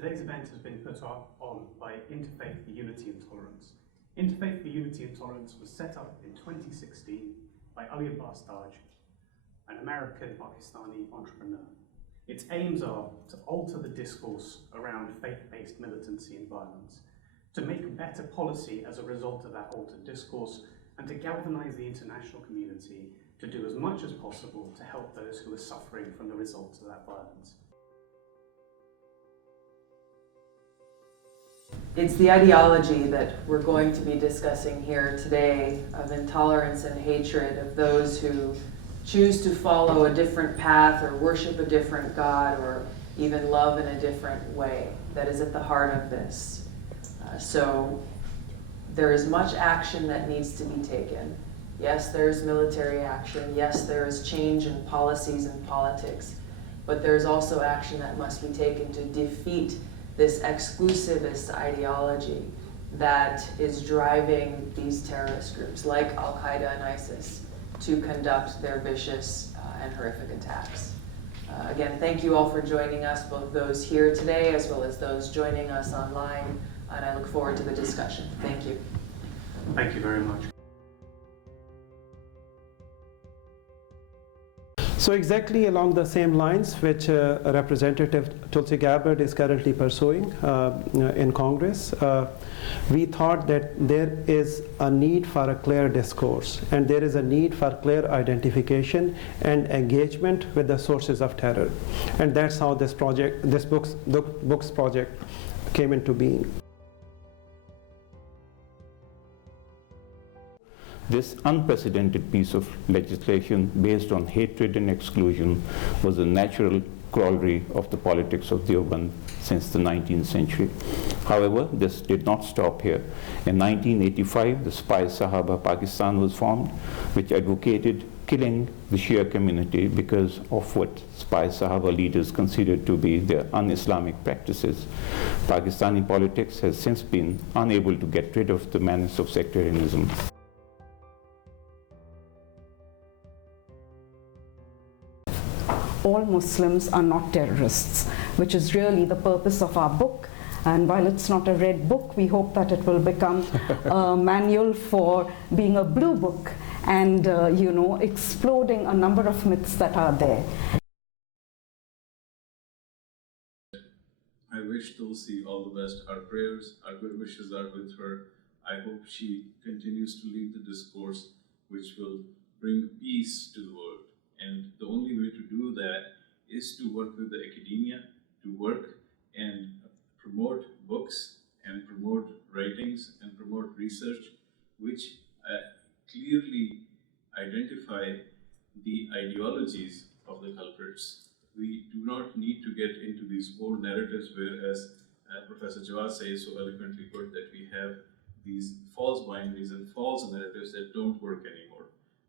Today's event has been put on by Interfaith for Unity and Tolerance. Interfaith for Unity and Tolerance was set up in 2016 by Ali Abbas Taj, an American Pakistani entrepreneur. Its aims are to alter the discourse around faith-based militancy and violence, to make better policy as a result of that altered discourse, and to galvanize the international community to do as much as possible to help those who are suffering from the results of that violence. It's the ideology that we're going to be discussing here today of intolerance and hatred of those who choose to follow a different path or worship a different God or even love in a different way that is at the heart of this. So there is much action that needs to be taken. Yes, there's military action. Yes, there is change in policies and politics. But there's also action that must be taken to defeat this exclusivist ideology that is driving these terrorist groups like Al-Qaeda and ISIS to conduct their vicious and horrific attacks. Again, thank you all for joining us, both those here today as well as those joining us online, and I look forward to the discussion. Thank you. Thank you very much. So exactly along the same lines which Representative Tulsi Gabbard is currently pursuing in Congress, we thought that there is a need for a clear discourse and there is a need for clear identification and engagement with the sources of terror. And that's how this book's project came into being. This unprecedented piece of legislation based on hatred and exclusion was a natural corollary of the politics of Deoband since the 19th century. However, this did not stop here. In 1985, the Spy Sahaba Pakistan was formed, which advocated killing the Shia community because of what Spy Sahaba leaders considered to be their un-Islamic practices. Pakistani politics has since been unable to get rid of the menace of sectarianism. All Muslims are not terrorists, which is really the purpose of our book. And while it's not a red book, we hope that it will become a manual for being a blue book and, exploding a number of myths that are there. I wish Tulsi all the best. Our prayers, our good wishes are with her. I hope she continues to lead the discourse which will bring peace to the world. And the only way to do that is to work with the academia, to work and promote books and promote writings and promote research which clearly identify the ideologies of the culprits. We do not need to get into these old narratives where, as Professor Jawad says so eloquently put, that we have these false binaries and false narratives that don't work anymore.